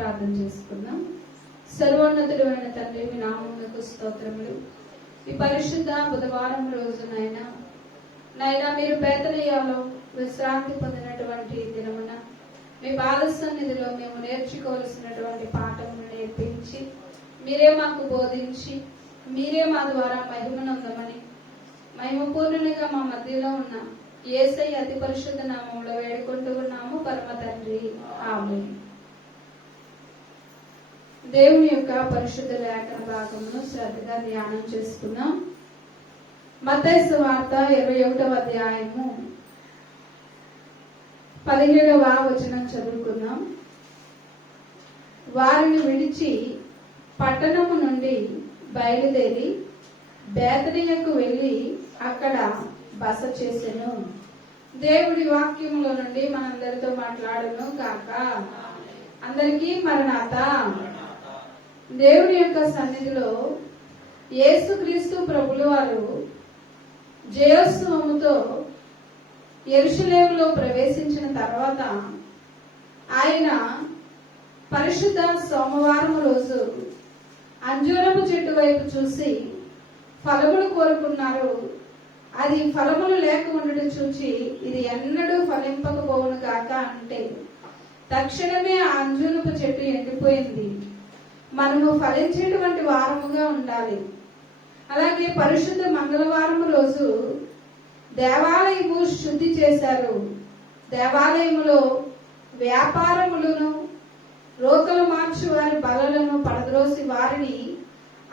ప్రార్థన చేసుకుందాం. సర్వోన్నతుడైన తండ్రి, మీ నామమునకు స్తోత్రములు. ఈ పరిశుద్ధ బుధవారం రోజునైనా మీరు బేతనియాలో విశ్రాంతి పొందినటువంటి దినమున మీ పాద సన్నిధిలో మేము నేర్చుకోవలసినటువంటి పాఠమును నేర్పించి మీరే మాకు బోధించి మీరే మా ద్వారా మహిమనందమని మహిమపూర్ణునిగా మా మధ్యలో ఉన్న యేసయ్య అతి పరిశుద్ధ నామములో వేడుకుంటూ ఉన్నాము పరమ తండ్రి, ఆమేన్. దేవుని యొక్క పరిశుద్ధ లేఖన భాగమును శ్రద్ధగా ధ్యానం చేసుకున్నాం. మత్తయి సువార్త 21వ అధ్యాయము 17వ వచనం చదువుకుందాం. వారిని విడిచి పట్టణము నుండి బయలుదేరి బేతనియకు వెళ్లి అక్కడ బస చేసెను. దేవుడి వాక్యములో నుండి మనందరితో మాట్లాడును కాక. అందరికీ మరణాత. దేవుని యొక్క సన్నిధిలో యేసుక్రీస్తు ప్రభులు వారు జయోత్సవముతో యెరూషలేములో ప్రవేశించిన తర్వాత ఆయన పరిశుద్ధ సోమవారం రోజు అంజూరపు చెట్టు వైపు చూసి ఫలములు కోరుకున్నారు. అది ఫలములు లేక ఉండడం చూచి ఇది ఎన్నడూ ఫలింపకపోవును కాక అంటే తక్షణమే ఆ అంజూరపు చెట్టు ఎండిపోయింది. మనము ఫలించేటువంటి వారముగా ఉండాలి. అలాగే పరిశుద్ధ మంగళవారం రోజు దేవాలయము శుద్ధి చేశారు. దేవాలయములో వ్యాపారములను రోకలు మార్చి వారి బలలను పడద్రోసి వారిని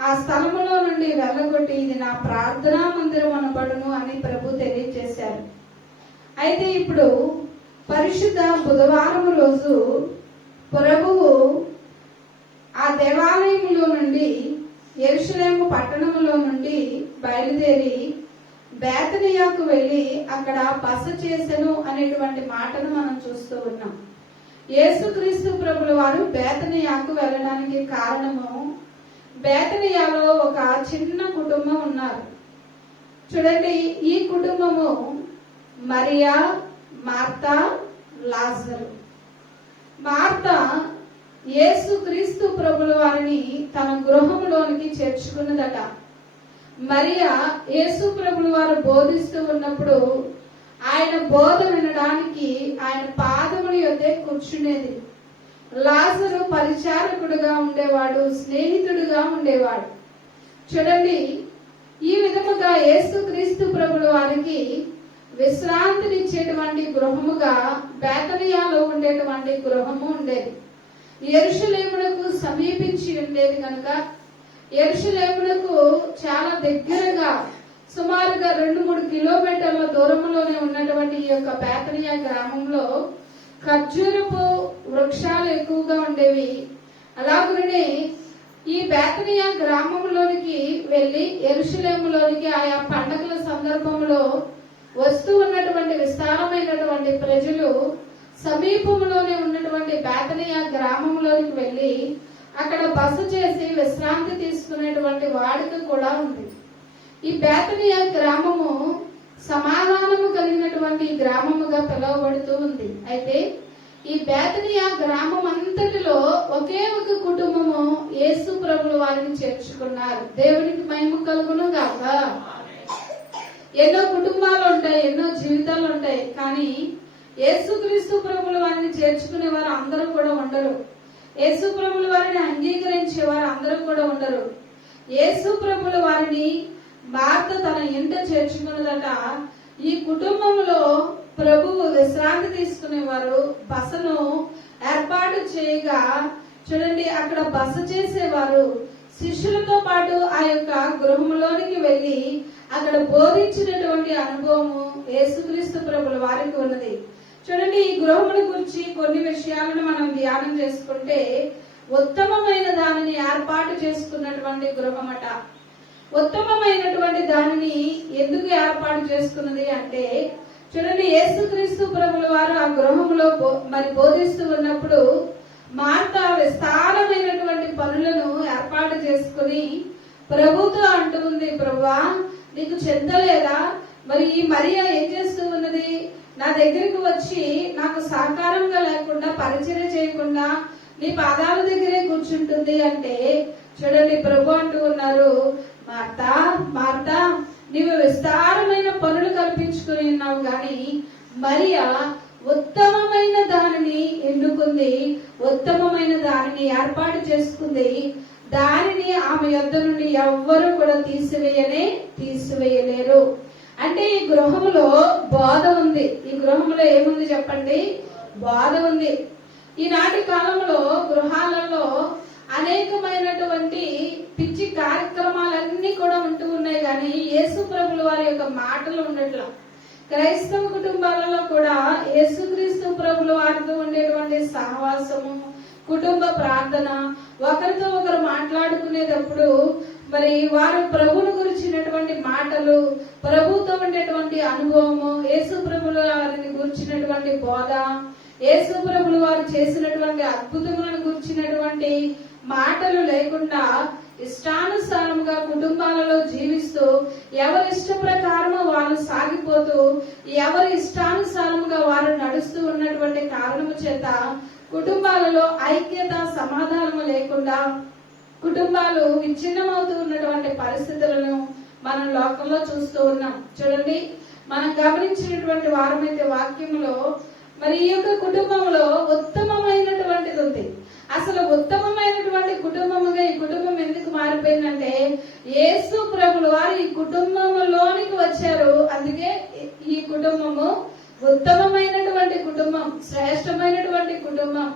ఆ స్థలములో నుండి వెళ్ళగొట్టి ఇది నా ప్రార్థనా మందిరం అనబడును అని ప్రభు తెలియజేశారు. అయితే ఇప్పుడు పరిశుద్ధ బుధవారం రోజు ప్రభువు ఆ దేవాలయములో నుండి యెరూషలేము పట్టణములో నుండి బయలుదేరి బేతనియాకు వెళ్లి అక్కడ బస చేసెను అనేటువంటి మాటను మనం చూస్తూ ఉన్నాం. యేసుక్రీస్తు ప్రభుల వారు బేతనియాకు వెళ్ళడానికి కారణము, బేతనియాలో ఒక చిన్న కుటుంబం ఉన్నారు. చూడండి, ఈ కుటుంబము మరియా, మార్తా, లాజరు. మార్తా యేసుక్రీస్తు ప్రభుల వారిని తన గృహంలోనికి చేర్చుకున్నదట. మరియా యేసు ప్రభుల వారు బోధిస్తూ ఉన్నప్పుడు ఆయన బోధ వినడానికి ఆయన పాదముల యొద్దే కూర్చునేది. లాజరు పరిచారకుడుగా ఉండేవాడు, స్నేహితుడుగా ఉండేవాడు. చూడండి, ఈ విధముగా యేసుక్రీస్తు ప్రభుల వారికి విశ్రాంతినిచ్చేటువంటి గృహముగా బేతనియాలో ఉండేటువంటి గృహము ఉండేది. యెరూషలేమునకు సమీపించి ఉండేది కనుక యెరూషలేమునకు చాలా దగ్గరగా సుమారుగా 2-3 కిలోమీటర్ల దూరంలోనే ఉన్నటువంటి ఈ యొక్క బేతనియా గ్రామంలో ఖర్జూరపు వృక్షాలు ఎక్కువగా ఉండేవి. అలాగనే ఈ బేతనియా గ్రామంలోనికి వెళ్లి యెరూషలేములోనికి ఆయా పండగల సందర్భంలో వస్తూ ఉన్నటువంటి విస్తారమైనటువంటి ప్రజలు సమీపంలోనే ఉన్నటువంటి బేతనియా గ్రామంలోనికి వెళ్లి అక్కడ బస చేసి విశ్రాంతి తీసుకునేటువంటి వాడిక కూడా ఉంది. ఈ బేతనియా గ్రామము సమాధానము కలిగినటువంటి గ్రామముగా పిలువబడుతూ ఉంది. అయితే ఈ బేతనియా గ్రామం అంతటిలో ఒకే ఒక కుటుంబము యేసు ప్రభుల వారిని చేర్చుకున్నారు. దేవునికి మహిమ కలుగును గాక. ఎన్నో కుటుంబాలు ఉంటాయి, ఎన్నో జీవితాలు ఉంటాయి, కానీ యేసుక్రీస్తు ప్రభుల వారిని చేర్చుకునే వారు అందరూ కూడా ఉండరు. యేసు ప్రభుల వారిని అంగీకరించే వారు అందరూ కూడా ఉండరు. యేసు ప్రభుల వారిని మార్త తన ఇంట చేర్చుకున్నదట. ఈ కుటుంబంలో ప్రభువు విశ్రాంతి తీసుకునేవారు, బసను ఏర్పాటు చేయగా చూడండి, అక్కడ బస చేసేవారు. శిష్యులతో పాటు ఆ యొక్క గృహంలోనికి వెళ్లి అక్కడ బోధించినటువంటి అనుభవము యేసుక్రీస్తు ప్రభుల వారికి ఉన్నది. చూడండి, ఈ గృహముల గురించి కొన్ని విషయాలను మనం ధ్యానం చేసుకుంటే, ఉత్తమమైన దానిని ఏర్పాటు చేసుకున్నటువంటి గృహమట. ఉత్తమమైనటువంటి దానిని ఎందుకు ఏర్పాటు చేసుకున్నది అంటే, చూడండి, యేసుక్రీస్తు ప్రభుల వారు ఆ గృహంలో బోధిస్తూ ఉన్నప్పుడు మార్త విస్తారమైనటువంటి పనులను ఏర్పాటు చేసుకుని ప్రభుతో అంటూ ఉంది, ప్రభువా నీకు చెందలేదా? మరి ఈ మరియా ఏం చేస్తూ ఉన్నది? నా దగ్గరికి వచ్చి నాకు సహకారంగా లేకుండా, పరిచర్య చేయకుండా నీ పాదాల దగ్గరే కూర్చుంటుంది అంటే చూడండి, ప్రభు అంటూ ఉన్నారు, మార్తా మార్తా, నీవు విస్తారమైన పనులు కల్పించుకుని ఉన్నావు గాని మరియా ఉత్తమమైన దానిని ఎన్నుకుంది, ఉత్తమమైన దానిని ఏర్పాటు చేసుకుంది, దానిని ఆమె యొద్ద నుండి ఎవ్వరూ కూడా తీసివేయలేరు. అంటే ఈ గృహంలో బోధ ఉంది. ఈ గృహంలో ఏముంది చెప్పండి? బోధ ఉంది. ఈనాటి కాలంలో గృహాలలో అనేకమైనటువంటి పిచ్చి కార్యక్రమాలన్నీ కూడా ఉంటూ ఉన్నాయి, కానీ యేసు ప్రభుల వారి యొక్క మాటలు ఉండట్లా. క్రైస్తవ కుటుంబాలలో కూడా యేసుక్రీస్తు ప్రభుల వారితో ఉండేటువంటి సహవాసము, కుటుంబ ప్రార్థన, ఒకరితో ఒకరు మాట్లాడుకునేటప్పుడు మరి వారు ప్రభువును గురించినటువంటి మాటలు, ప్రభుతో ఉండేటువంటి అనుభవము, యేసు ప్రభుల వారిని గురించినటువంటి బోధ, యేసు ప్రభులు వారు చేసినటువంటి అద్భుతములను గురించినటువంటి మాటలు లేకుండా ఇష్టానుసారంగా కుటుంబాలలో జీవిస్తూ ఎవరి ఇష్ట ప్రకారము వారు సాగిపోతూ ఎవరి ఇష్టానుసారముగా వారు నడుస్తూ ఉన్నటువంటి కారణము చేత కుటుంబాలలో ఐక్యత, సమాధానము లేకుండా కుటుంబాలు విచ్ఛిన్నమవుతూ ఉన్నటువంటి పరిస్థితులను మనం లోకంలో చూస్తూ ఉన్నాం. చూడండి, మనం గమనించినటువంటి వారమైతే వాక్యంలో మరి ఈ యొక్క కుటుంబంలో ఉత్తమమైనటువంటిది ఉంది. అసలు ఉత్తమమైనటువంటి కుటుంబముగా ఈ కుటుంబం ఎందుకు మారిపోయిందంటే యేసు ప్రభులు వారు ఈ కుటుంబంలోనికి వచ్చారు. అందుకే ఈ కుటుంబము ఉత్తమమైనటువంటి కుటుంబం, శ్రేష్టమైనటువంటి కుటుంబం,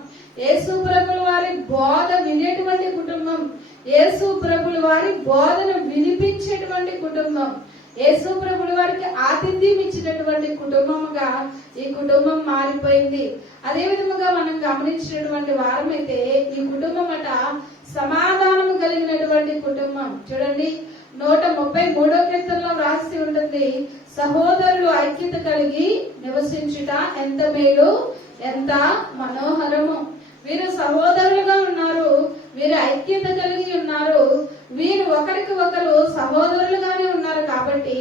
యేసు ప్రభుల వారి బోధ వినేటువంటి కుటుంబం, యేసు ప్రభుల వారి బోధను వినిపించేటువంటి కుటుంబం, యేసు ప్రభుల వారికి ఆతిథ్యం ఇచ్చినటువంటి కుటుంబముగా ఈ కుటుంబం మారిపోయింది. అదే విధముగా మనం గమనించినటువంటి వారమైతే ఈ కుటుంబం అట సమాధానము కలిగినటువంటి కుటుంబం. చూడండి, 133వ కీర్తనలో రాసి ఉంటుంది, సహోదరులు ఐక్యత కలిగి నివసించుట ఎంత మేలు, ఎంత మనోహరము. వీరు సహోదరులుగా ఉన్నారు, వీరు ఐక్యత కలిగి ఉన్నారు, వీరు ఒకరికి ఒకరు సహోదరులుగానే ఉన్నారు కాబట్టి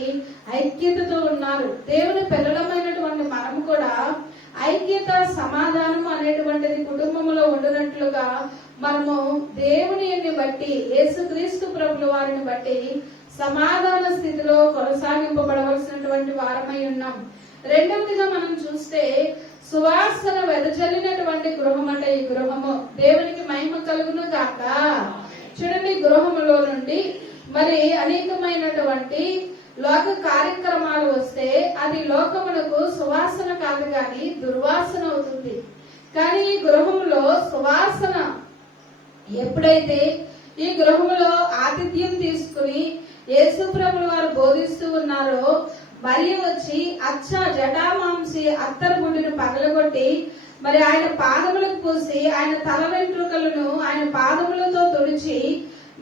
ఐక్యతతో ఉన్నారు. దేవుని పిల్లలమైనటువంటి మనం కూడా ఐక్యత, సమాధానం అనేటువంటిది కుటుంబంలో ఉండినట్లుగా మనము దేవుని బట్టి, యేసుక్రీస్తు ప్రభుల వారిని బట్టి సమాధాన స్థితిలో కొనసాగింపబడవలసినటువంటి వారమై ఉన్నాం. రెండవదిగా మనం చూస్తే సువాసన వెదజల్లినటువంటి గృహం అంటే ఈ గృహము దేవునికి మహిమ కలుగును గాక. చూడండి, గృహములో నుండి మరి అనేకమైనటువంటి లోక కార్యక్రమాలు వస్తే అది లోకమునకు సువాసన కాదు గాని దుర్వాసన అవుతుంది. కానీ ఈ గృహంలో సువాసన ఎప్పుడైతే ఈ గృహంలో ఆతిథ్యం తీసుకుని యేసు ప్రభుల వారు బోధిస్తూ ఉన్నారో మరియ వచ్చి జటామాంసి అత్తరు గుండెను పగలగొట్టి మరి ఆయన పాదములకు పూసి ఆయన తల వెంట్రుకలను ఆయన పాదములతో తుడిచి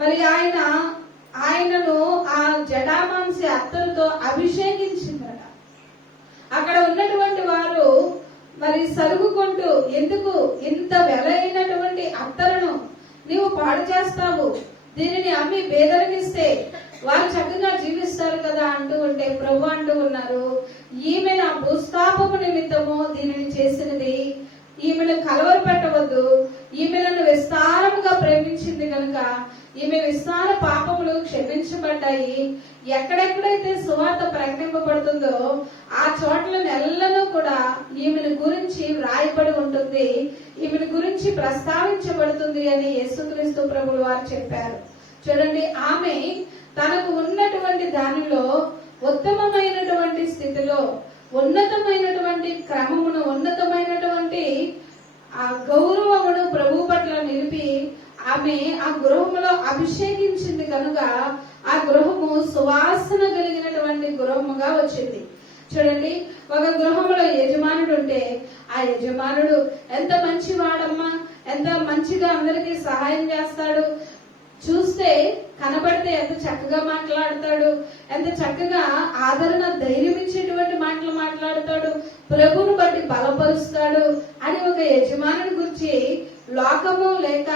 మరి ఆయనను ఆ జటామాంసి అత్తరుతో అభిషేకించిందట. అక్కడ ఉన్నటువంటి వారు మరి సరుగుకుంటూ, ఎందుకు ఇంత వెలైనటువంటి అత్తరును నీవు పాడు చేస్తావు, దీనిని అమ్మి పేదలకిస్తే వారు చక్కగా జీవిస్తారు కదా అంటూ ఉంటే ప్రభు అంటూ ఉన్నారు, ఈమె నా భూస్థాపము నిమిత్తము దీనిని చేసినది, ఈమెను కలవర పెట్టవద్దు, ఈమె నన్ను విస్తారముగా ప్రేమించింది కనుక ఈమె విస్తార పాపములు క్షమించబడ్డాయి. ఎక్కడెక్కడైతే సువార్త ప్రకటింపబడుతుందో ఆ చోట్ల నెలలో కూడా ఈమెను గురించి వ్రాయబడి ఉంటుంది, ఈమెను గురించి ప్రస్తావించబడుతుంది అని యేసుక్రీస్తు ప్రభువు వారు చెప్పారు. చూడండి, ఆమె తనకు ఉన్నటువంటి దానిలో ఉత్తమమైనటువంటి స్థితిలో ఉన్నతమైనటువంటి క్రమమును, ఉన్నతమైనటువంటి ఆ గౌరవమును ప్రభు పట్ల నిలిపి ఆమె ఆ గృహములో అభిషేకించింది కనుక ఆ గృహము సువాసన కలిగినటువంటి గృహముగా వచ్చింది. చూడండి, ఒక గృహంలో యజమానుడు ఉంటే ఆ యజమానుడు ఎంత మంచివాడమ్మా, ఎంత మంచిగా అందరికీ సహాయం చేస్తాడు, చూస్తే కనబడితే ఎంత చక్కగా మాట్లాడతాడు, ఎంత చక్కగా ఆదరణ, ధైర్యం ఇచ్చేటువంటి మాటలు మాట్లాడతాడు, ప్రభువును బట్టి బలపరుస్తాడు అని ఒక యజమానుడి గురించి లోకము లేక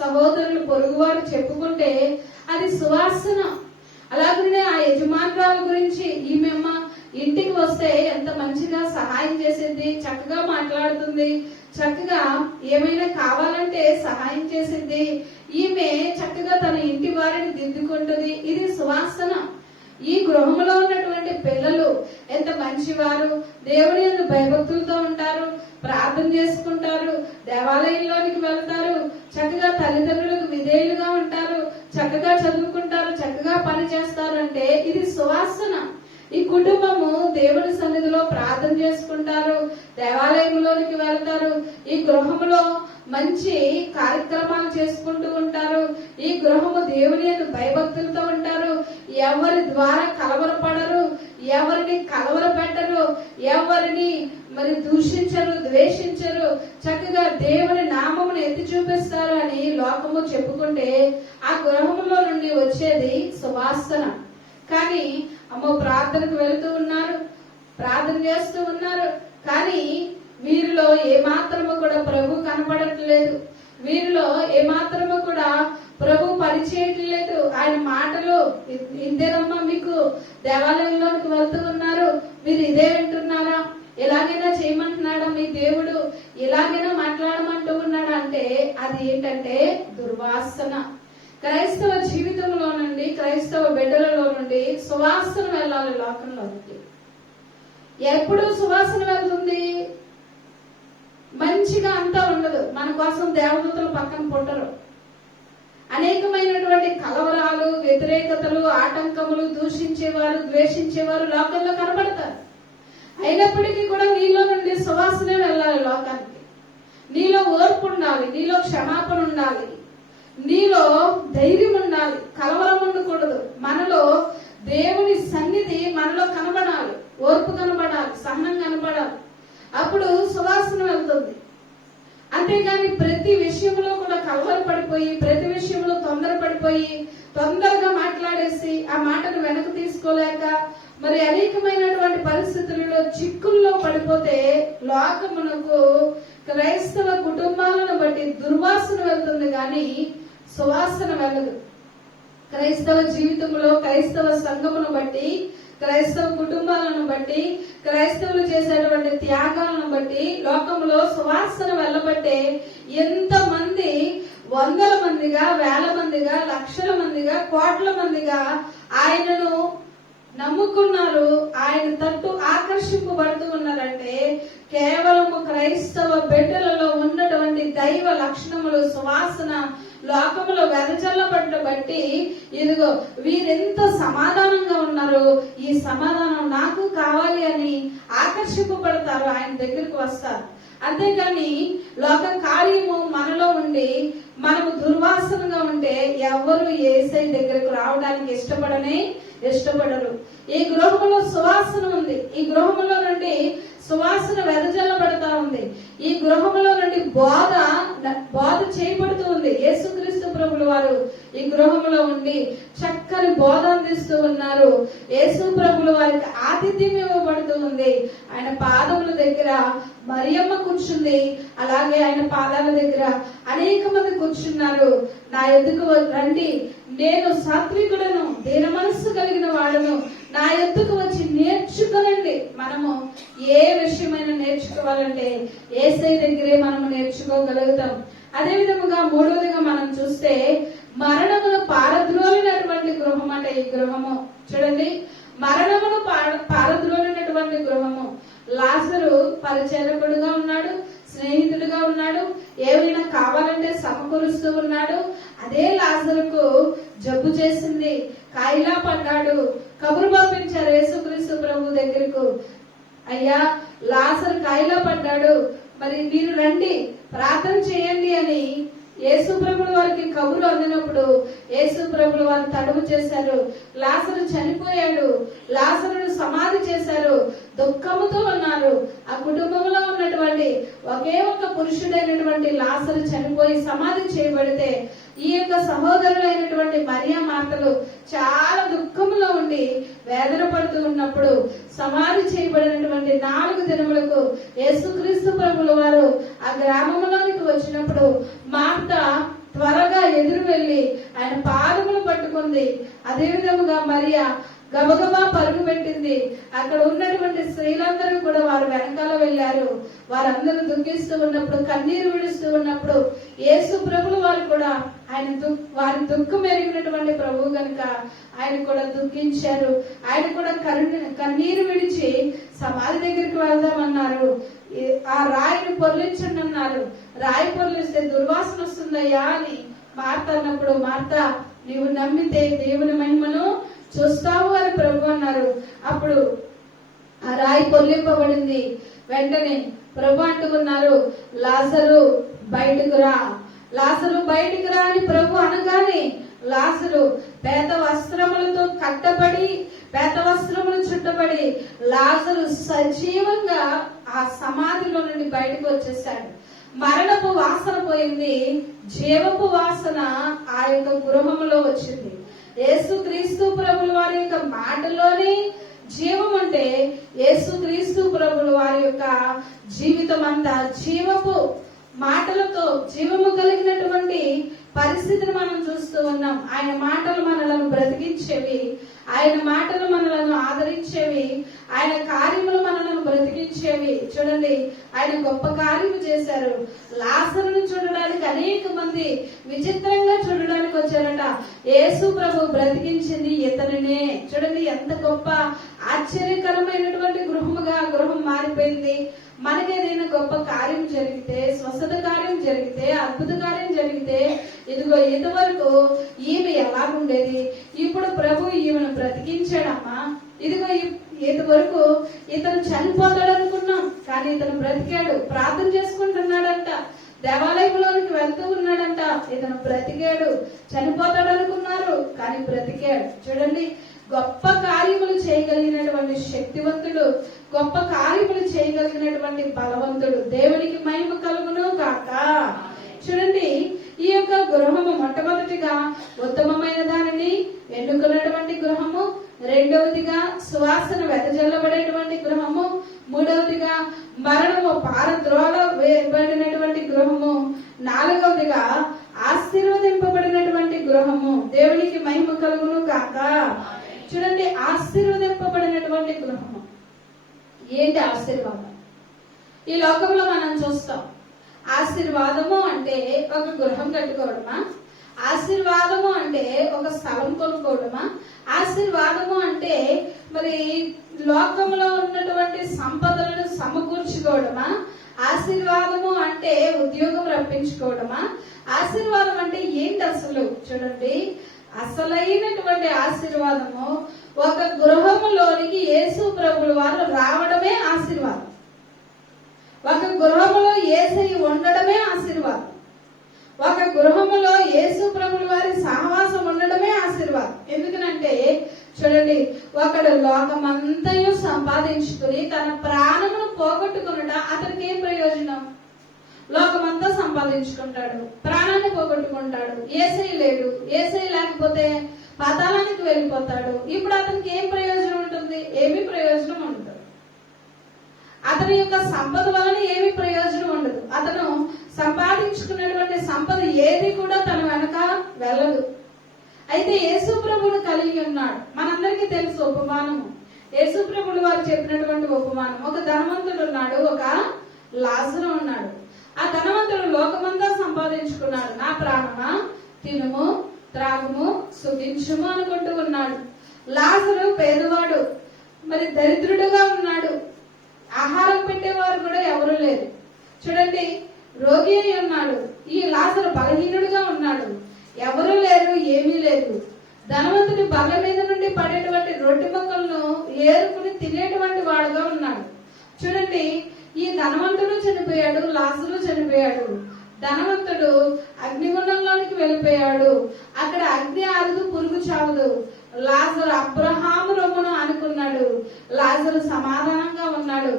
సహోదరులు, పొరుగువారు చెప్పుకుంటే అది సువాసన. అలాగనే ఆ యజమానురాల గురించి ఈమెమ్మ ఇంటికి వస్తే ఎంత మంచిగా సహాయం చేసింది, చక్కగా మాట్లాడుతుంది, చక్కగా ఏమైనా కావాలంటే సహాయం చేసింది, ఈమె చక్కగా తన ఇంటి వారిని దిద్దుకుంటుంది. ఇది సువాసన. ఈ గృహంలో ఉన్నటువంటి పిల్లలు ఎంత మంచివారు, దేవుని యందు భయభక్తులతో ఉంటారు, ప్రార్థన చేసుకుంటారు, దేవాలయంలోనికి వెళ్తారు, చక్కగా తల్లిదండ్రులకు విధేయులుగా ఉంటారు, చక్కగా చదువుకుంటారు, చక్కగా పని చేస్తారు అంటే ఇది సువాసన. ఈ కుటుంబము దేవుని సన్నిధిలో ప్రార్థన చేసుకుంటారు, దేవాలయంలోనికి వెళ్తారు, ఈ గృహంలో మంచి కార్యక్రమాలు చేసుకుంటూ ఉంటారు, ఈ గృహము దేవుని యందు భయభక్తులతో ఉంటారు, ఎవరి ద్వారా కలవరపడరు, ఎవరిని కలవరపెట్టరు, ఎవరిని మరి దూషించరు, ద్వేషించరు, చక్కగా దేవుని నామమును ఎత్తి చూపిస్తారు అని లోకము చెప్పుకుంటే ఆ గృహంలో నుండి వచ్చేది సువాసన. కానీ అమ్మో ప్రార్థనకు వెళుతూ ఉన్నారు, ప్రార్థన చేస్తూ ఉన్నారు, కానీ వీరిలో ఏమాత్రము కూడా ప్రభు కనపడట్లేదు, వీరిలో ఏమాత్రము కూడా ప్రభు పరిచయట్లేదు. ఆయన మాటలు ఇంతేనమ్మా, మీకు దేవాలయంలోకి వెళ్తూ ఉన్నారు, మీరు ఇదే వింటున్నారా, ఎలాగైనా చేయమంటున్నాడా మీ దేవుడు, ఎలాగైనా మాట్లాడమంటూ ఉన్నాడా అంటే అది ఏంటంటే దుర్వాసన. క్రైస్తవ జీవితంలో నుండి, క్రైస్తవ బిడ్డలలో నుండి సువాసన వెళ్ళాలి లోకంలో నుండి. ఎప్పుడు సువాసన వెళ్తుంది? మంచిగా అంతా ఉండదు, మన కోసం దేవదూతలు పక్కన పుట్టరు, అనేకమైనటువంటి కలవరాలు, వ్యతిరేకతలు, ఆటంకములు, దూషించేవారు, ద్వేషించేవారు లోకంలో కనబడతారు. అయినప్పటికీ కూడా నీలో నుండి సువాసనే వెళ్ళాలి లోకానికి. నీలో ఓర్పు ఉండాలి, నీలో క్షమాపణ ఉండాలి, నీలో ధైర్యం ఉండాలి, కలవరం ఉండకూడదు. మనలో దేవుని సన్నిధి మనలో కనబడాలి, ఓర్పు కనబడాలి, సహనం కనబడాలి, అప్పుడు సువాసన వెళ్తుంది. అంతేగాని ప్రతి విషయంలో కూడా కలవరపడిపోయి, ప్రతి విషయంలో తొందరపడిపోయి, తొందరగా మాట్లాడేసి ఆ మాటను వెనక్కి తీసుకోలేక మరి అనేకమైనటువంటి పరిస్థితులలో చిక్కుల్లో పడిపోతే లోకమునకు క్రైస్తవ కుటుంబాలను బట్టి దుర్వాసన వెళ్తుంది కానీ సువాసన వెళ్ళదు. క్రైస్తవ జీవితంలో, క్రైస్తవ సంఘమును బట్టి, క్రైస్తవ కుటుంబాలను బట్టి, క్రైస్తవులు చేసేటువంటి త్యాగాలను బట్టి లోకంలో సువాసన వెళ్ళబట్టే ఎంతమంది వందల మందిగా, వేల మందిగా, లక్షల మందిగా, కోట్ల మందిగా ఆయనను నమ్ముకున్నారు, ఆయన తట్టు ఆకర్షింపబడుతూ ఉన్నారంటే కేవలము క్రైస్తవ బిడ్డలలో ఉన్నటువంటి దైవ లక్షణములు, సువాసన లోకములో వెదజల్లబడ్డ బట్టి ఇదిగో వీరెంత సమాధానంగా ఉన్నారు, ఈ సమాధానం నాకు కావాలి అని ఆకర్షింపబడతారు, ఆయన దగ్గరకు వస్తారు. అంతేకాని లోక కార్యము మనలో ఉండి మనము దుర్వాసనగా ఉంటే ఎవరు యేసయ్య దగ్గరకు రావడానికి ఇష్టపడరు. ఈ గృహంలో సువాసన ఉంది, ఈ గృహంలో నుండి సువాసన వెదజల్లబడతా ఉంది, ఈ గృహంలో నుండి బోధ చేయబడుతూ ఉంది. యేసుక్రీస్తు ప్రభుల వారు ఈ గృహంలో ఉండి చక్కని బోధ అందిస్తూ ఉన్నారు. యేసు ప్రభుల వారికి ఆతిథ్యం ఇవ్వబడుతూ ఉంది. ఆయన పాదముల దగ్గర మరియమ్మ కూర్చుంది, అలాగే ఆయన పాదాల దగ్గర అనేక మంది కూర్చున్నారు. నా ఎద్దుకు రండి, నేను సాత్వికుడను, దీన మనస్సు కలిగిన వాడను, నా ఎద్దుకు వచ్చి నేర్చుకోనండి. మనము ఏ విషయమైనా నేర్చుకోవాలంటే యేసయ్య దగ్గరే మనము నేర్చుకోగలుగుతాం. అదే విధముగా మూడవదిగా మనం చూస్తే మరణమును పారద్రోలినటువంటి గృహం అంటే ఈ గృహము చూడండి, మరణమును పారద్రోలినటువంటి గృహము. లాజరు పరిచారకుడుగా ఉన్నాడు, స్నేహితుడుగా ఉన్నాడు, ఏమైనా కావాలంటే సమకూరుస్తూ ఉన్నాడు. అదే లాజరుకు జబ్బు చేసింది, కాయిలా పడ్డాడు. కబురు పంపించారు యేసుక్రీస్తు ప్రభు దగ్గరకు, అయ్యా లాజరు కాయిలా పడ్డాడు, మరి మీరు రండి ప్రార్థన చేయండి అని యేసు ప్రభుల వారికి కబురు అందినప్పుడు యేసు ప్రభుల వారు తడువు చేశారు. లాజరు చనిపోయాడు, లాజరును సమాధి చేశారు, దుఃఖముతో ఉన్నారు. ఆ కుటుంబంలో ఉన్నటువంటి ఒకే ఒక పురుషుడైనటువంటి లాజరు చనిపోయి సమాధి చేయబడితే ఈ యొక్క సహోదరులైనటువంటి మరియా మార్తలు చాలా దుఃఖంలో ఉండి వేదన పడుతూ ఉన్నప్పుడు సమాధి చేయబడినటువంటి 4 దినములకు యేసుక్రీస్తు ప్రభుల వారు ఆ గ్రామంలోనికి వచ్చినప్పుడు మార్త త్వరగా ఎదురు వెళ్లి ఆయన పాదములు పట్టుకుంది. అదే విధముగా మరియా గబగబా పరుగు పెట్టింది. అక్కడ ఉన్నటువంటి స్త్రీలందరూ కూడా వారు వెనకాల వెళ్లారు. వారందరూ దుఃఖిస్తూ ఉన్నప్పుడు, కన్నీరు విడుస్తూ ఉన్నప్పుడు యేసు ప్రభుల వారు కూడా వారి దుఃఖం ఎరిగినటువంటి ప్రభువు కనుక ఆయన కూడా దుఃఖించారు. ఆయన కూడా కన్నీరు విడిచి సమాధి దగ్గరికి వెళ్దామన్నారు. ఆ రాయిని పొర్లించండి అన్నారు. రాయి పొర్లిస్తే దుర్వాసన వస్తుందయ్యా అని మార్త అన్నప్పుడు, మార్త నీవు నమ్మితే దేవుని మహిమను చూస్తావు అని ప్రభు అన్నారు. అప్పుడు ఆ రాయి పొర్లింపబడింది. వెంటనే ప్రభు అంటున్నారు, లాజరు బయటకు రా, లాజరు బయటకు రా అని ప్రభు అనగానే లాజరు పేద వస్త్రములతో కట్టబడి, పేద వస్త్రములు చుట్టబడి లాజరు సజీవంగా ఆ సమాధిలో నుండి బయటకు వచ్చేసాడు. మరణపు వాసన పోయింది, జీవపు వాసన ఆ యొక్క గృహములో వచ్చింది. యేసుక్రీస్తు ప్రభుల వారి యొక్క మాటలోనే జీవం అంటే యేసుక్రీస్తు ప్రభుల వారి యొక్క జీవితం అంతా జీవపు మాటలతో జీవము కలిగినటువంటి పరిస్థితిని మనం చూస్తూ ఉన్నాం. ఆయన మాటలు మనలను బ్రతికించేవి, ఆయన మాటలు మనలను ఆదరించేవి, ఆయన కార్యములు మనలను బ్రతికించేవి. చూడండి, ఆయన గొప్ప కార్యము చేశారు. లాజరును చూడడానికి అనేక మంది విచిత్రంగా చూడడానికి వచ్చారట. యేసు ప్రభు బ్రతికించింది ఇతనినే. చూడండి ఎంత గొప్ప ఆశ్చర్యకరమైనటువంటి గృహం మారిపోయింది. మనకి ఏదైనా గొప్ప కార్యం జరిగితే, స్వస్థత కార్యం జరిగితే, అద్భుత కార్యం జరిగితే, ఇదిగో ఇదివరకు ఈమె ఎలాగుండేది, ఇప్పుడు ప్రభు ఈమెను బ్రతికించాడమ్మా. ఇదిగో ఇదివరకు ఇతను చనిపోతాడు అనుకున్నాం, కానీ ఇతను బ్రతికాడు, ప్రార్థన చేసుకుంటున్నాడంట, దేవాలయంలోనికి వెళ్తూ ఉన్నాడంట, ఇతను బ్రతికాడు. చనిపోతాడు అనుకున్నారు, కానీ బ్రతికాడు. చూడండి, గొప్ప కార్యములు చేయగలిగినటువంటి శక్తివంతుడు, గొప్ప కార్యములు చేయగలిగినటువంటి బలవంతుడు. దేవునికి మహిమ కలుగును గాక. చూడండి, ఈ యొక్క గృహము మొట్టమొదటిగా ఉత్తమమైన దానిని ఎన్నుకున్నటువంటి గృహము, రెండవదిగా సువాసన వెదజల్లబడేటువంటి గృహము, మూడవదిగా మరణము పారద్రోల వేయబడినటువంటి గృహము, నాలుగవదిగా ఆశీర్వదింపబడినటువంటి గృహము. దేవునికి మహిమ కలుగును గాక. చూడండి, ఆశీర్వదింపబడినటువంటి గృహము. ఏంటి ఆశీర్వాదం? ఈ లోకంలో మనం చూస్తాం, ఆశీర్వాదము అంటే ఒక గృహం కట్టుకోవడమా, ఆశీర్వాదము అంటే ఒక స్థలం కొనుక్కోవడమా, ఆశీర్వాదము అంటే మరి లోకంలో ఉన్నటువంటి సంపదలను సమకూర్చుకోవడమా, ఆశీర్వాదము అంటే ఉద్యోగం రప్పించుకోవడమా, ఆశీర్వాదం అంటే ఏంటి అసలు? చూడండి, అసలైనటువంటి ఆశీర్వాదము ఒక గృహములోనికి యేసు ప్రభుల వారు రావడమే ఆశీర్వాదం. ఒక గృహములో యేసయ్య ఉండడమే ఆశీర్వాదం. ఒక గృహములో యేసు ప్రభుల వారి సహవాసం ఉండడమే ఆశీర్వాదం. ఎందుకనంటే చూడండి, ఒకడు లోకమంతయు సంపాదించుకుని తన ప్రాణమును పోగొట్టుకున్నట అతనికి ఏం ప్రయోజనం? లోకమంతా సంపాదించుకుంటాడు, ప్రాణాన్ని పోగొట్టుకుంటాడు, యేసయ్య లేడు, యేసయ్య లేకపోతే పాతాళానికి వెళ్ళిపోతాడు. ఇప్పుడు అతనికి ఏం ప్రయోజనం ఉంటుంది? ఏమీ ప్రయోజనం ఉండదు. అతని యొక్క సంపద వలన ఏమీ ప్రయోజనం ఉండదు. అతను సంపాదించుకున్నటువంటి సంపద ఏది కూడా తన వెనక వెళ్ళదు. అయితే యేసు ప్రభువును కలిగి ఉన్నాడు. మనందరికీ తెలుసు ఉపమానము. యేసు ప్రభువులు వారు చెప్పినటువంటి ఉపమానం. ఒక ధనవంతుడు ఉన్నాడు, ఒక లాజరు ఉన్నాడు. ఆ ధనవంతుడు లోకమంతా సంపాదించుకున్నాడు. నా ప్రాణమా, తినుము, త్రాగుము, సుఖించుము అనుకుంటూ ఉన్నాడు. లాజరు పేదవాడు, మరి దరిద్రుడుగా ఉన్నాడు. ఆహారం పెట్టేవారు కూడా ఎవరు లేరు. చూడండి, రోగి అయి ఉన్నాడు. ఈ లాజరు బలహీనుడుగా ఉన్నాడు. ఎవరు లేరు, ఏమీ లేదు. ధనవంతుడి బల్ల మీద నుండి పడేటువంటి రొట్టె మొక్కలను ఏరుకుని తినేటువంటి వాడుగా ఉన్నాడు. చూడండి, ఈ ధనవంతుడు చనిపోయాడు, లాజరు చనిపోయాడు. ధనవంతుడు అగ్నిగుండంలోనికి వెళ్ళిపోయాడు. అక్కడ అగ్ని ఆరదు, పురుగు చావదు. లాజరు అబ్రహాము రొమ్మును అనుకున్నాడు. లాజరు సమాధానంగా ఉన్నాడు.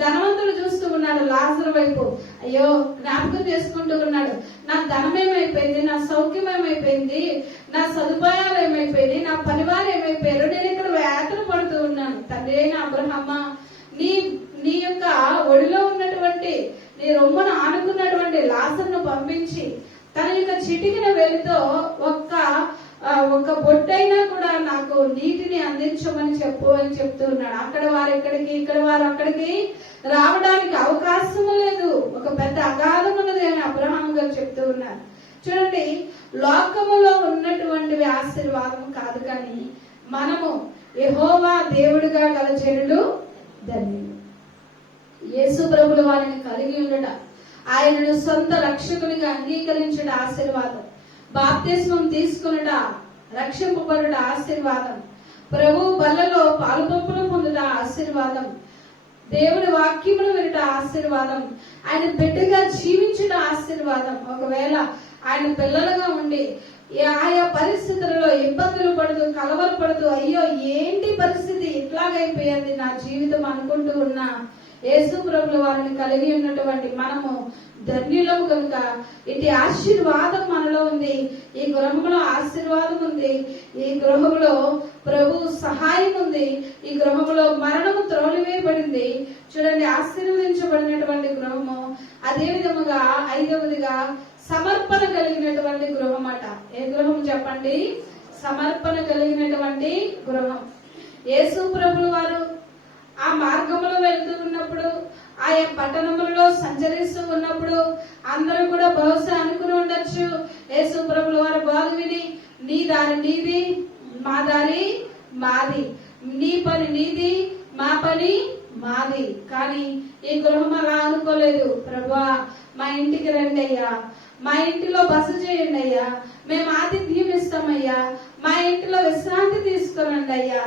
ధనవంతుడు చూస్తూ ఉన్నాడు లాజరు వైపు. అయ్యో, జ్ఞాపకం చేసుకుంటూ ఉన్నాడు. నా ధనం ఏమైపోయింది, నా సౌఖ్యం ఏమైపోయింది, నా సదుపాయాలు ఏమైపోయింది, నా పనివారు ఏమైపోయారు, నేను ఇక్కడ వేతన పడుతూ ఉన్నాను. తండ్రి అయిన అబ్రహమ్మా, నీ యొక్క ఒడిలో ఉన్నటువంటి, నీ రొమ్మును ఆనుకున్నటువంటి లాజరును పంపించి తన యొక్క చిటికిన వేలితో ఒక్క ఒక బొట్టైనా కూడా నాకు నీటిని అందించమని చెప్పు అని చెప్తూ ఉన్నాడు. అక్కడ వారు ఇక్కడికి, ఇక్కడ వారు అక్కడికి రావడానికి అవకాశం లేదు, ఒక పెద్ద అగాధం ఉన్నది అని అబ్రహాం గారు చెప్తూ ఉన్నారు. చూడండి, లోకములో ఉన్నటువంటివి ఆశీర్వాదం కాదు, కానీ మనము యెహోవా దేవుడిగా గల జనులు ధన్యులు. యేసు ప్రభుల వారిని కలిగి ఉండట, ఆయనను సొంత రక్షకునిగా అంగీకరించడం ఆశీర్వాదం. బాప్తిస్మం తీసుకున్నట, రక్షింపబడుట ఆశీర్వాదం. ప్రభు బల్లలో పాలుపంపులు పొందుట ఆశీర్వాదం. దేవుని వాక్యమును వినట ఆశీర్వాదం. ఆయన బిడ్డగా జీవించట ఆశీర్వాదం. ఒకవేళ ఆయన పిల్లలుగా ఉండి ఆయా పరిస్థితులలో ఇబ్బందులు పడుతూ, కలవరపడుతూ, అయ్యో ఏంటి పరిస్థితి ఇట్లాగైపోయింది నా జీవితం అనుకుంటూ ఉన్నా, యేసు ప్రభుల వారిని కలిగి ఉన్నటువంటి మనము ధన్యులము కనుక ఇటు ఆశీర్వాదం మనలో ఉంది. ఈ గృహంలో ఆశీర్వాదం ఉంది, ఈ గృహంలో ప్రభు సహాయం ఉంది, ఈ గృహంలో మరణము త్రోలివేయబడింది. చూడండి, ఆశీర్వదించబడినటువంటి గృహము. అదే విధముగా 5వదిగా సమర్పణ కలిగినటువంటి గృహం అట. ఏ గృహం చెప్పండి? సమర్పణ కలిగినటువంటి గృహం. యేసు ప్రభుల వారు ఆ మార్గంలో వెళ్తూ ఉన్నప్పుడు, ఆయా పట్టణములలో సంచరిస్తూ ఉన్నప్పుడు అందరూ కూడా బహుశా అనుకుని ఉండొచ్చు, యేసు ప్రభుల వారి బోధ విని నీ దారి నీది, మా దారి మాది, నీ పని నీది, మా పని మాది. కానీ ఈ గృహం అలా అనుకోలేదు. ప్రభువా, మా ఇంటికి రండి అయ్యా, మా ఇంటిలో బస చేయండి అయ్యా, మేము ఆతిథ్యం ఇస్తామయ్యా, మా ఇంటిలో విశ్రాంతి తీసుకురండి అయ్యా.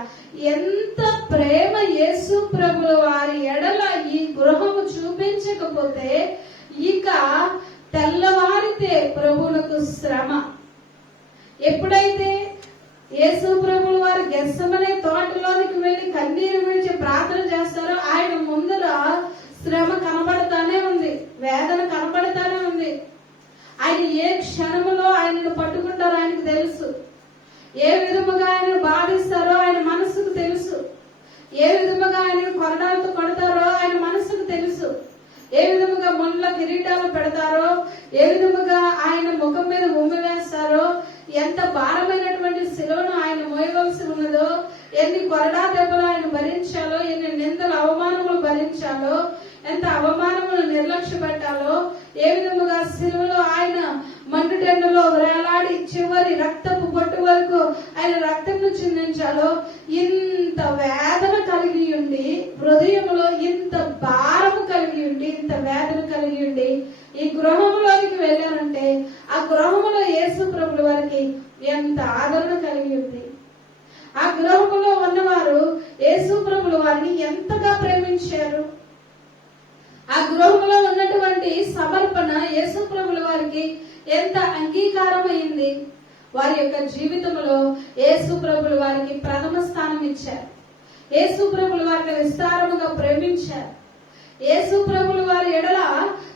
ఎంత ప్రేమ యేసు ప్రభుల వారి ఎడల ఈ గృహము చూపించకపోతే ఇక తెల్లవారితే ప్రభువులకు శ్రమ. ఎప్పుడైతే యేసు ప్రభుల వారు గెత్సెమనే తోటలోనికి వెళ్లి కన్నీరు విడిచి ప్రార్థన చేస్తారో ఆయన ముందర శ్రమ కనబడతానే ఉంది, వేదన కనబడతానే ఉంది. ఆయన ఏ క్షణములో ఆయనను పట్టుకుంటారో ఆయనకు తెలుసు. ఏ విధముగా ఆయనను బాధిస్తారో ఆయన మనసుకు తెలుసు. ఏ విధముగా ఆయనను కొరడాలతో కొడతారో ఆయన మనసుకు తెలుసు. ఏ విధముగా ముళ్ళ కిరీటాలు పెడతారో, ఏ విధముగా ఆయన ముఖం మీద ఉమ్మి వేస్తారో, ఎంత భారమైనటువంటి శిలువను ఆయన మోయవలసి ఉన్నదో, ఎన్ని కొరడా దెబ్బలు ఆయన భరించాలో, ఎన్ని నిందల అవమానములు భరించాలో, ఎంత అవమానములు నిర్లక్ష్య పెట్టాలో, ఏ విధముగా శిలువలో ఆయన మండుటెండలో వేలాడి చివరి రక్తపు పొట్టు వరకు ఆయన రక్తంను చిందించాలో, ఇంత వేదన కలిగి ఉండి, హృదయంలో ఇంత భారము కలిగి ఉండి, ఇంత వేదన కలిగి ఉండి ఈ గృహంలోనికి వెళ్ళారంటే ఆ గృహంలో యేసు ప్రభుల వారికి ఎంత ఆదరణ కలిగి ఉంది. ఆ గృహంలో ఉన్నవారు యేసు ప్రభుల వారిని ఎంతగా ప్రేమించారు. ఆ గృహంలో ఉన్నటువంటి సమర్పణ యేసు ప్రభుల వారికి ఎంత అంగీకారమైంది. వారి యొక్క జీవితంలో యేసు ప్రభుల వారికి ప్రథమ స్థానం ఇచ్చారు. యేసు ప్రభుల వారిని విస్తారముగా ప్రేమించారు. యేసు ప్రభుల వారి ఎడల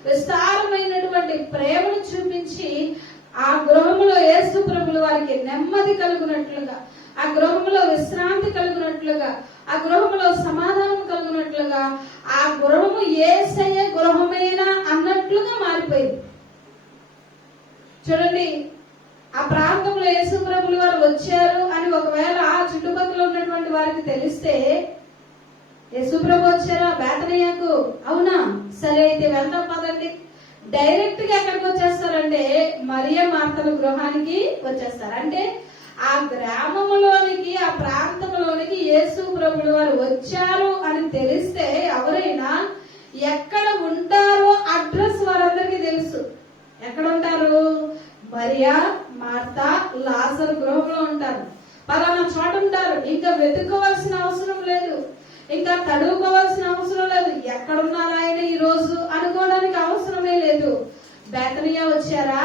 విస్తారమైనటువంటి ప్రేమను చూపించి ఆ గృహంలో యేసు ప్రభుల వారికి నెమ్మది కలుగునట్లుగా, ఆ గృహంలో విశ్రాంతి కలుగునట్లుగా, ఆ గృహంలో సమాధానం కలుగునట్లుగా, ఆ గృహము యేసయ్య గృహమేనా అన్నట్లుగా మారిపోయింది. చూడండి, ఆ ప్రాంతంలో యేసు ప్రభుల వారు వచ్చారు అని ఒకవేళ ఆ చుట్టుపక్కల ఉన్నటువంటి వారికి తెలిస్తే, యేసు ప్రభు వచ్చారా బేతనియాకు, అవునా, సరే అయితే వెళ్దాం పదండి, డైరెక్ట్ గా ఎక్కడికి వచ్చేస్తారంటే మరియ మార్తల గృహానికి వచ్చేస్తారు. అంటే ఆ గ్రామంలోనికి, ఆ ప్రాంతంలోనికి యేసు ప్రభుల వారు వచ్చారు అని తెలిస్తే ఎవరైనా ఎక్కడ ఉంటారో అడ్రస్ వారందరికీ తెలుసు. ఎక్కడ ఉంటారు? మరియా, మార్తా, లాజరు గృహంలో ఉంటారు, పలానా చోట ఉంటారు. ఇంకా వెతుక్కోవాల్సిన అవసరం లేదు, ఇంకా తడువుకోవాల్సిన అవసరం లేదు. ఎక్కడున్నారు ఆయన ఈ రోజు అనుకోవడానికి అవసరమే లేదు. బేతనియా వచ్చారా?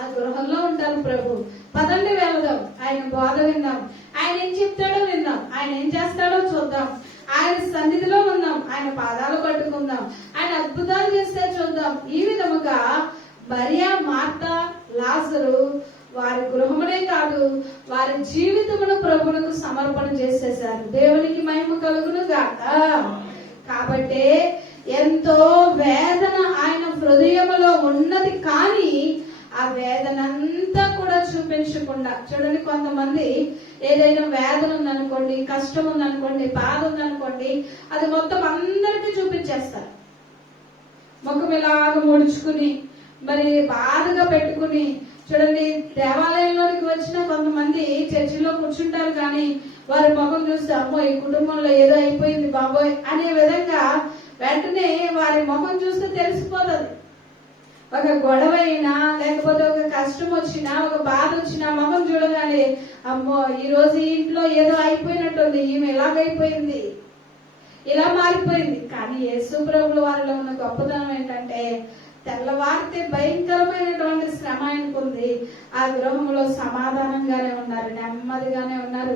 ఆ గృహంలో ఉంటారు ప్రభు. పదండి వెళదాం, ఆయన బోధ విందాం, ఆయన ఏం చెప్తాడో విందాం, ఆయన ఏం చేస్తాడో చూద్దాం, ఆయన సన్నిధిలో ఉందాం, ఆయన పాదాలు పట్టుకుందాం, ఆయన అద్భుతాలు చేస్తే చూద్దాం. ఈ విధముగా మరియా, మార్తా, లాజరు వారి గృహమునే కాదు వారి జీవితమును ప్రభువుకు సమర్పణ చేసేశారు. దేవునికి మహిమ కలుగును గాక. కాబట్టి ఎంతో వేదన ఆయన హృదయములో ఉన్నది, కానీ ఆ వేదనంతా కూడా చూపించకుండా. చూడండి, కొంతమంది ఏదైనా వేదన ఉందనుకోండి, కష్టం ఉందనుకోండి, బాధ ఉందనుకోండి, అది మొత్తం అందరికీ చూపించేస్తారు. ముఖం ఇలాగ ముడుచుకుని మరి బాధగా పెట్టుకుని. చూడండి, దేవాలయంలోనికి వచ్చిన కొంతమంది చర్చిలో కూర్చుంటారు, కానీ వారి ముఖం చూస్తే అమ్మో ఈ కుటుంబంలో ఏదో అయిపోయింది బాబోయ్ అనే విధంగా వెంటనే వారి ముఖం చూస్తే తెలిసిపోతుంది. ఒక గొడవ అయినా, లేకపోతే ఒక కష్టం వచ్చినా, ఒక బాధ వచ్చినా ముఖం చూడగానే అమ్మో ఈ రోజు ఈ ఇంట్లో ఏదో అయిపోయినట్టుంది, ఈమె ఎలాగైపోయింది, ఇలా మారిపోయింది. కానీ యేసు ప్రభువుల వారిలో ఉన్న గొప్పతనం ఏంటంటే, తెల్లవారితే భయంకరమైనటువంటి శ్రమ ఆయనకుంది, ఆ గృహంలో సమాధానంగానే ఉన్నారు, నెమ్మదిగానే ఉన్నారు,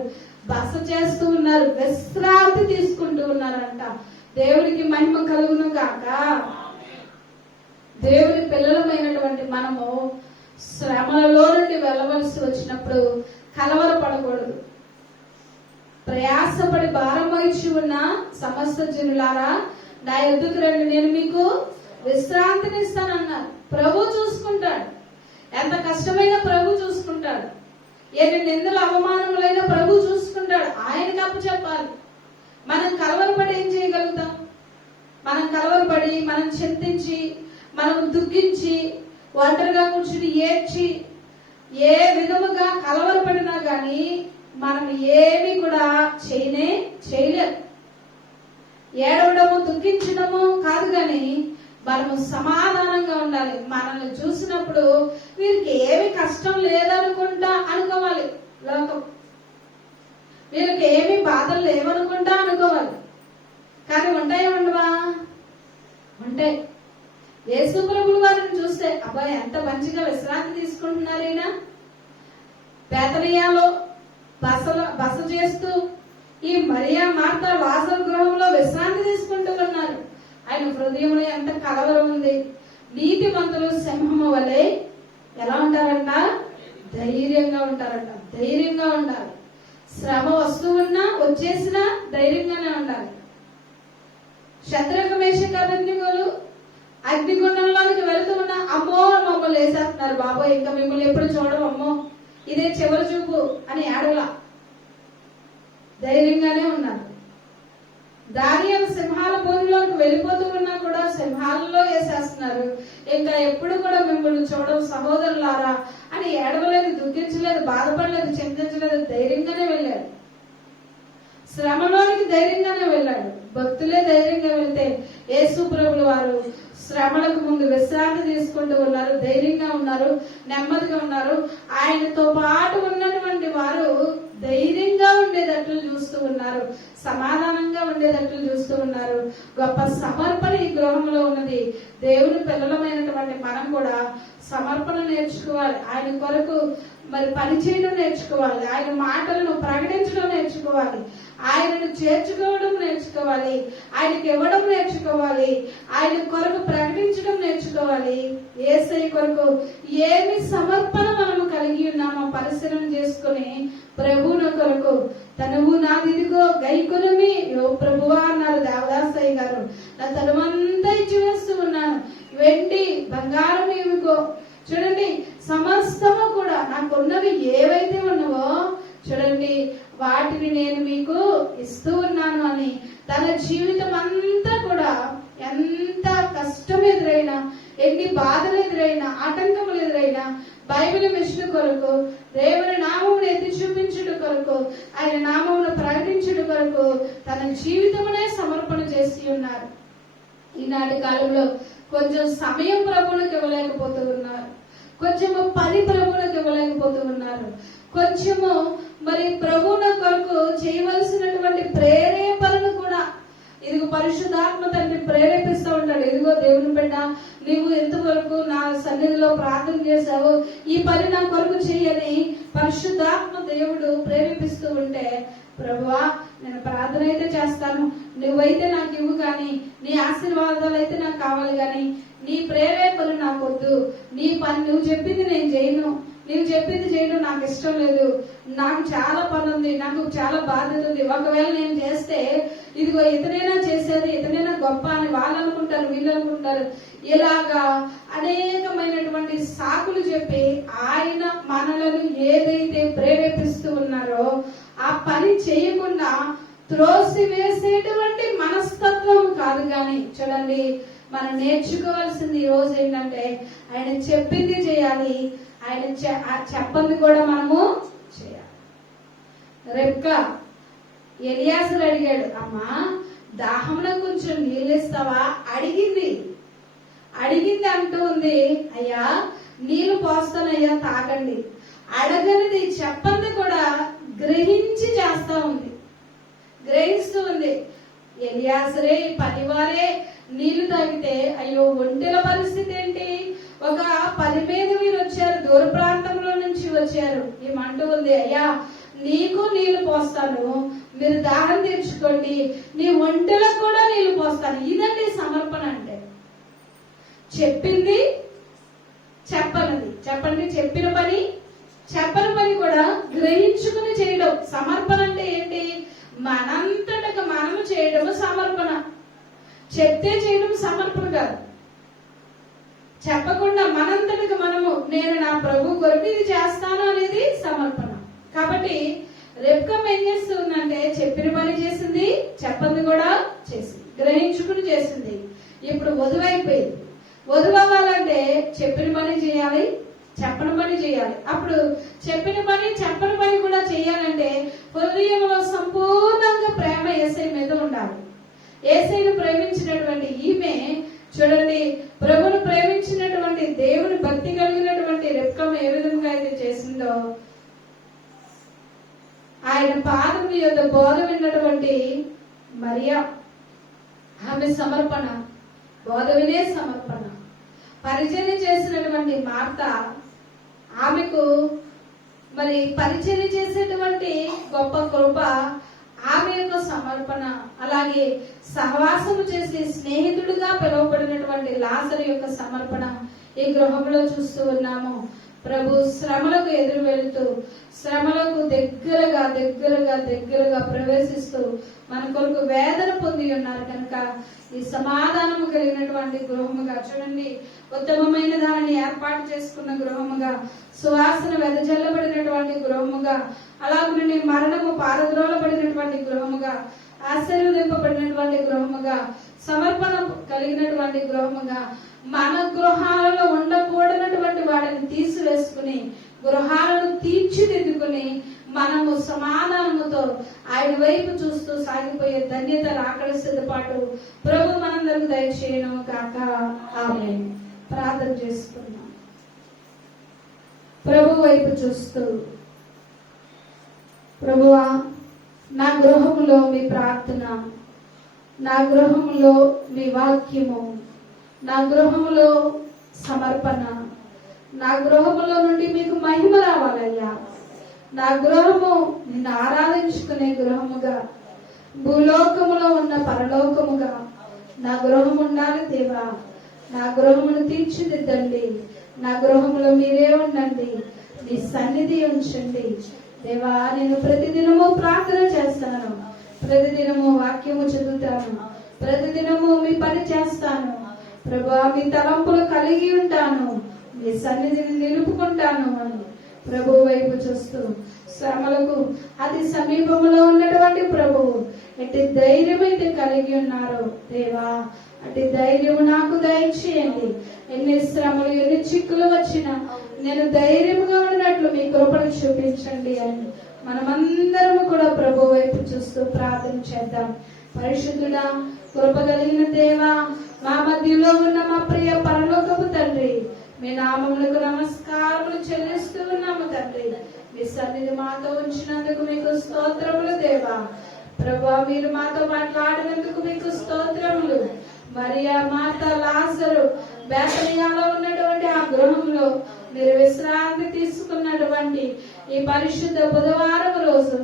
బస చేస్తూ ఉన్నారు, విశ్రాంతి తీసుకుంటూ ఉన్నారంట. దేవునికి మహిమ కలుగును గాక. దేవుని పిల్లలమైనటువంటి మనము శ్రమలలో నుండి వెళ్ళవలసి వచ్చినప్పుడు కలవరపడకూడదు. ప్రయాసపడి భారం వహించి ఉన్న సమస్త జనులారా నా ఎద్దుకు రండి, నేను మీకు విశ్రాంతిని ఇస్తానన్నారు. ప్రభు చూసుకుంటాడు. ఎంత కష్టమైన ప్రభు చూసుకుంటాడు. ఎన్ని నిందలు అవమానములైన ప్రభు చూసుకుంటాడు. ఆయనకి అప్పు చెప్పాలి. మనం కలవరపడి ఏం చేయగలుగుతాం? మనం కలవరపడి, మనం చింతించి, మనం దుఃఖించి, ఒంటరిగా కూర్చుని ఏడ్చి, ఏ విధముగా కలవరపడినా గాని మనం ఏమి కూడా చేయలేదు. ఏడవడము, దుఃఖించడము కాదు, గాని మనము సమాధానంగా ఉండాలి. మనల్ని చూసినప్పుడు వీరికి ఏమి కష్టం లేదనుకుంటా అనుకోవాలి. లోకం వీరికి ఏమి బాధలు లేవనుకుంటా అనుకోవాలి. కానీ ఉంటాయా ఉండవా? ఉంటాయి. యేసు ప్రభువుల వారిని చూస్తే అబ్బాయి ఎంత మంచిగా విశ్రాంతి తీసుకుంటున్నారు. ఈయన బేతనియాలో బస చేస్తూ ఈ మరియా మార్త లాజరు గృహంలో విశ్రాంతి తీసుకుంటూ ఉన్నారు. ఆయన హృదయంలో ఎంత కలవరం ఉంది. నీతిమంతులు సింహము వలె ఎలా ఉంటారంట? ధైర్యంగా ఉంటారంట. ధైర్యంగా ఉండాలి. శ్రమ వస్తూ ఉన్నా, వచ్చేసినా ధైర్యంగానే ఉండాలి. శత్రుఘ్న మేషక అబేద్నెగోలు అగ్నిగుండంలోనికి వెళుతూ ఉన్నా, అమ్మో మమ్మల్ని వేసేస్తున్నారు బాబోయ్, ఇంకా మిమ్మల్ని ఎప్పుడు చూడము, అమ్మో ఇదే చివరి చూపు అని ఏడవలా, ధైర్యంగానే ఉన్నారు. దానియేలు సింహాల బోనులోకి వెళ్ళిపోతూ ఉన్నా కూడా సింహాలలో వేసేస్తున్నారు, ఇంకా ఎప్పుడు కూడా మిమ్మల్ని చూడడం సహోదరులారా అని ఏడవలేదు, దుఃఖించలేదు, బాధపడలేదు, చింతించలేదు, ధైర్యంగానే వెళ్ళాడు. శ్రమలోనికి ధైర్యంగానే వెళ్ళాడు. భక్తులే ధైర్యంగా వెళ్తే యేసు ప్రభువుల వారు శ్రమలకు ముందు విశ్రాంతి తీసుకుంటూ ఉన్నారు, ధైర్యంగా ఉన్నారు, నెమ్మదిగా ఉన్నారు. ఆయనతో పాటు ఉన్నటువంటి వారు ధైర్యంగా ఉండేటట్లు చూస్తూ ఉన్నారు, సమాధానంగా ఉండేటట్లు చూస్తూ ఉన్నారు. గొప్ప సమర్పణ ఈ గృహంలో ఉన్నది. దేవుని పిల్లలమైనటువంటి మనం కూడా సమర్పణ నేర్చుకోవాలి. ఆయన కొరకు మరి పనిచేయడం నేర్చుకోవాలి. ఆయన మాటలను ప్రకటించడం నేర్చుకోవాలి. ఆయనను చేర్చుకోవడం నేర్చుకోవాలి. ఆయనకి ఇవ్వడం నేర్చుకోవాలి. ఆయన కొరకు ప్రకటించడం నేర్చుకోవాలి. యేసయ్య కొరకు ఏమి సమర్పణ మనము కలిగి ఉన్నామో పరిశీలన చేసుకుని ప్రభువుని కొరకు తనువు నాదిదిగో గైకొనమి యో ప్రభువా అన్నారు దేవదాసయ్య గారు. నా తనువంతా ఇచ్చి వేస్తూ ఉన్నాను, వెండి బంగారం ఏమిగో. చూడండి, సమస్తము కూడా నాకున్నవి ఏవైతే ఉన్నవో చూడండి వాటిని నేను మీకు ఇస్తూ ఉన్నాను అని తన జీవితం అంతా కూడా ఎంత కష్టం ఎదురైనా, ఎన్ని బాధలు ఎదురైనా, ఆటంకములు ఎదురైనా బైబిల్ మిషన్ కొరకు, దేవుని నామమును ఎత్తి చూపించుట కొరకు, ఆయన నామమును ప్రకటించుట కొరకు తన జీవితమునే సమర్పణ చేసి ఉన్నారు. ఈనాటి కాలంలో కొంచెం సమయం ప్రభువులకు ఇవ్వలేకపోతూ ఉన్నారు, కొంచెము పని ప్రభువులకు ఇవ్వలేకపోతూ ఉన్నారు, కొంచెము మరి ప్రభువుల కొరకు చేయవలసినటువంటి ప్రేరేపణను కూడా ఇదిగో పరిశుద్ధాత్మ తండ్రి ప్రేరేపిస్తూ ఉంటాడు. ఇదిగో దేవుని బిడ్డ, నీవు ఎంతవరకు నా సన్నిధిలో ప్రార్థన చేశావు, ఈ పని నా కొరకు చేయని పరిశుద్ధాత్మ దేవుడు ప్రేరేపిస్తూ ఉంటే, ప్రభువా నేను ప్రార్థన అయితే చేస్తాను, నువ్వైతే నాకు ఇవ్వు, కానీ నీ ఆశీర్వాదాలు అయితే నాకు కావాలి, కానీ నీ ప్రేరేపణ నాకు వద్దు, నీ పని నువ్వు చెప్పింది నేను చేయను, నీవు చెప్పింది చేయడం నాకు ఇష్టం లేదు, నాకు చాలా పని ఉంది, నాకు చాలా బాధ్యత ఉంది, ఒకవేళ నేను చేస్తే ఇదిగో ఇతనైనా చేసేది, ఇతనైనా గొప్ప అని వాళ్ళు అనుకుంటారు, వీళ్ళు అనుకుంటారు, ఇలాగా అనేకమైనటువంటి సాకులు చెప్పి ఆయన మనలను ఏదైతే ప్రేరేపిస్తూ ఉన్నారో ఆ పని చేయకుండా త్రోసివేసేటువంటి మనస్తత్వం కాదు. కానీ చూడండి, మనం నేర్చుకోవాల్సింది ఈ రోజు ఏంటంటే ఆయన చెప్పింది చేయాలి, ఆయన చెప్పంది కూడా మనము చేయాలి. రెబ్కా ఎలియాజరు అడిగాడు, అమ్మా దాహంలో కొంచెం నీళ్ళు ఇస్తావా? అడిగింది అంటూ ఉంది, అయ్యా నీళ్లు పోస్తానయ్యా తాగండి. అడగనిది చెప్పంది కూడా గ్రహించి చేస్తా ఉంది, గ్రహిస్తూ ఉంది. ఎలియాజరే పనివారే నీళ్లు తాగితే అయ్యో ఒంటెల పరిస్థితి ఏంటి? ఒక 10 మీద మీరు వచ్చారు, దూర ప్రాంతంలో నుంచి వచ్చారు, ఏమంటూ ఉంది, అయ్యా నీకు నీళ్లు పోస్తాను, మీరు దాహం తీర్చుకోండి, నీ ఒంటెలకు కూడా నీళ్లు పోస్తాను. ఇదండి సమర్పణ అంటే. చెప్పింది చెప్పనది, చెప్పండి, చెప్పిన పని చెప్పని పని కూడా గ్రహించుకుని చేయడం సమర్పణ అంటే ఏంటి? మనంతటకు మనము చేయడము సమర్పణ. చెప్తే చేయడం సమర్పణ కాదు. చెప్పకుండా మనంతటకు మనము నేను నా ప్రభు కొరకు ఇది చేస్తాను అనేది సమర్పణ. కాబట్టి రెబ్కా ఏం చేస్తుందంటే చెప్పిన పని చేసింది, చెప్పంది కూడా చేసింది, గ్రహించుకుని చేసింది. ఇప్పుడు వధువైపోయింది. వధువు అవ్వాలంటే చెప్పిన పని చేయాలి, చెప్పని పని చేయాలి. అప్పుడు చెప్పిన పని చెప్పని పని కూడా చేయాలంటే హృదయంలో సంపూర్ణంగా ప్రేమ యేసయ్య మీద ఉండాలి. యేసయ్యను ప్రేమించినటువంటి ఈమె చూడండి, ప్రభువును ప్రేమించినటువంటి దేవుని భక్తి కలిగినటువంటి రెబ్కా ఏ విధంగా అయితే చేసిందో, ఆయన పాదముల యొద్ద బోధ విన్నటువంటి మరియా ఆమె సమర్పణ, బోధ వినే సమర్పణ. పరిచర్య చేసినటువంటి మార్త, ఆమెకు మరి పరిచర్య చేసేటువంటి గొప్ప కృప, ఆమె యొక్క సమర్పణ. అలాగే సహవాసము చేసి స్నేహితుడిగా పిలువబడినటువంటి లాజరు యొక్క సమర్పణ ఈ గృహంలో చూస్తూ ఉన్నాము. ప్రభు శ్రమలకు ఎదురు వెళుతూ, శ్రమలకు దగ్గరగా ప్రవేశిస్తూ మన కొరకు వేదన పొంది ఉన్నారు కనుక ఈ సమాధానము కలిగినటువంటి గృహముగా చూడండి, ఉత్తమమైన దానిని ఏర్పాటు చేసుకున్న గృహముగా, సువాసన వెదజల్లబడినటువంటి గృహముగా, అలాగే మరణము పారద్రోలబడినటువంటి గృహముగా, ఆశీర్వదింపబడినటువంటి గృహముగా, సమర్పణ కలిగినటువంటి గృహముగా, మన గృహాలలో ఉండకూడనటువంటి వాటిని తీసివేసుకుని గృహాలను తీర్చిదిద్దుకుని మనము సమాధానముతో ఆయన వైపు చూస్తూ సాగిపోయే ధన్యత రాకడ సిద్ధపాటు ప్రభు మనందరికి దయచేయను కాక. ఆమేన్. ప్రార్థన చేసుకున్నాం. ప్రభు వైపు చూస్తూ, ప్రభువా నా గృహములో మీ ప్రార్థన, నా గృహములో మీ వాక్యము, నా గృహములో సమర్పణ, నా గృహములో నుండి మీకు మహిమ రావాలయ్యా. నా గృహము నిన్ను ఆరాధించుకునే గృహముగా, భూలోకములో ఉన్న పరలోకముగా నా గృహం ఉండాలి దేవా. నా గృహమును తీర్చిదిద్దండి. నా గృహములో మీరే ఉండండి, మీ సన్నిధి ఉంచండి దేవా. నేను ప్రతిదినము ప్రార్థన చేస్తాను, ప్రతిదినము వాక్యము చదువుతాను, ప్రతిదినము మీ పని చేస్తాను ప్రభువా. మీ తలంపులు కలిగి ఉంటాను, మీ సన్నిధిని నిలుపుకుంటాను అని ప్రభు వైపు చూస్తూ, శ్రమలకు అతి సమీపంలో ఉన్నటువంటి ప్రభువు ఎట్టి ధైర్యం అయితే కలిగి ఉన్నారు దేవా, అట్టి ధైర్యము నాకు దయచేయండి. ఎన్ని శ్రమలు ఎన్ని చిక్కులు వచ్చినా నేను ధైర్యముగా ఉన్నట్లు మీ కృపను చూపించండి అని మనమందరము కూడా ప్రభు వైపు చూస్తూ ప్రార్థన చేద్దాం. పరిశుద్ధుడా, కృప కలిగిన దేవా, మా మధ్యలో ఉన్న మా ప్రియ పరలోకపు తండ్రి, మీ నామములకు నమస్కారములు చెల్లిస్తూ ఉన్నాము తండ్రి. మీ సన్నిధి మాతో ఉంచినందుకు మీకు స్తోత్రములు దేవా. ప్రభువా, మీరు మాతో మాట్లాడినందుకు మీకు స్తోత్రములు. మరియా, మార్త, లాజరు బేతనియాలో ఉన్నటువంటి ఆ గృహంలో మీరు విశ్రాంతి తీసుకున్నటువంటి ఈ పరిశుద్ధ బుధవారం రోజు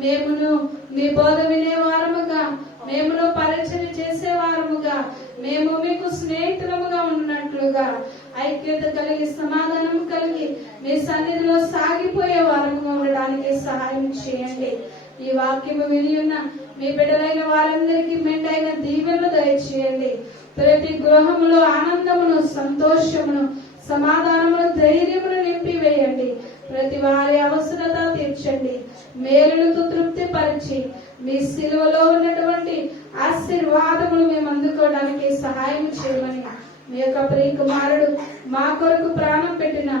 మేమును మీ బోధ వినేవారముగా, మేమును పరిచయం చేసేవారముగా, మేము మీకు స్నేహితులముగా ఉన్నట్లుగా ఐక్యత కలిగి, సమాధానం కలిగి, మీ సన్నిధిలో సాగిపోయే వారంగా ఉండడానికి సహాయం చేయండి. ఈ వాక్యము విని ఉన్న మీ బిడ్డలైన వారందరికీ మెండైన దీవెనలు దయచేయండి. ప్రతి గృహములో ఆనందమును, సంతోషమును, సమాధానమును, ధైర్యమును నింపివేయండి. ప్రతి వారి అవసరత తీర్చండి. మేలులతో తృప్తి పరిచి మీ సిలువలో ఉన్నటువంటి ఆశీర్వాదములు మేము అందుకోవడానికి సహాయం చేయమని మీ యొక్క ప్రియ కుమారుడు మా కొరకు ప్రాణం పెట్టిన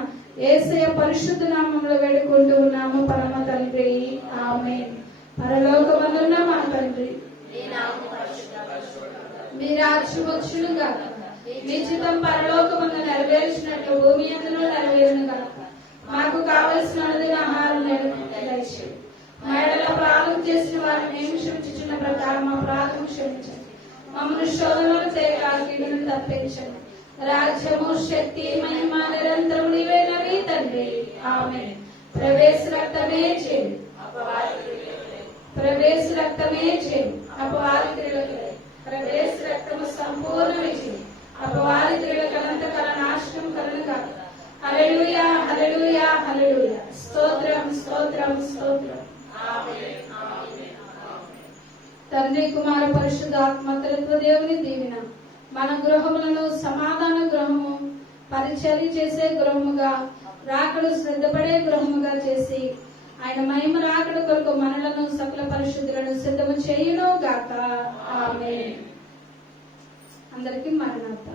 యేసయ్య పరిశుద్ధ నామములో వేడుకుంటూ ఉన్నాము పరమ తండ్రి, ఆమేన్. పరలోకమందున్న మా తండ్రి, మీ రాజ్యం వచ్చునుగా, మీ చిత్తం పరలోకమందు నెరవేర్చినట్లు భూమి అందులో నెరవేరునుగా. మాకు కావలసిన ఆహారం దయచేయండి. మా ఎడల అపరాధం చేసిన వారిని మేము క్షమించుచున్న ప్రకారం మా అపరాధం క్షమించండి. మమ్మల్ని శోధనలు తేక కీడును తప్పించండి. రాజ్యము, శక్తి, మహిమ నిరంతరం నీవేనవి తండ్రి, ఆమేన్. ప్రవేశ రక్తమే చేయండి, ప్రవేశ రక్తమే చేయండి, అపవాది క్రియలకు ప్రవేశ రక్తము సంపూర్ణ విజయం, అపవాది క్రియలకు అనంతకాల నాశనం కలుగుగా. హల్లెలూయా, హల్లెలూయా, హల్లెలూయా. స్తోత్రం, స్తోత్రం, స్తోత్రం. తండ్రి, కుమార, పరిశుద్ధాత్మ త్రిత్వ దేవుని దీవెన మన గృహములను సమాధాన గృహము, పరిచర్య చేసే గృహముగా, రాకడు సిద్ధపడే గృహముగా చేసి ఆయన మహిమ రాకడ కొరకు మనలను సకల పరిశుద్ధులను సిద్ధము చేయును గాక. ఆమేన్. అందరికీ మరణాత.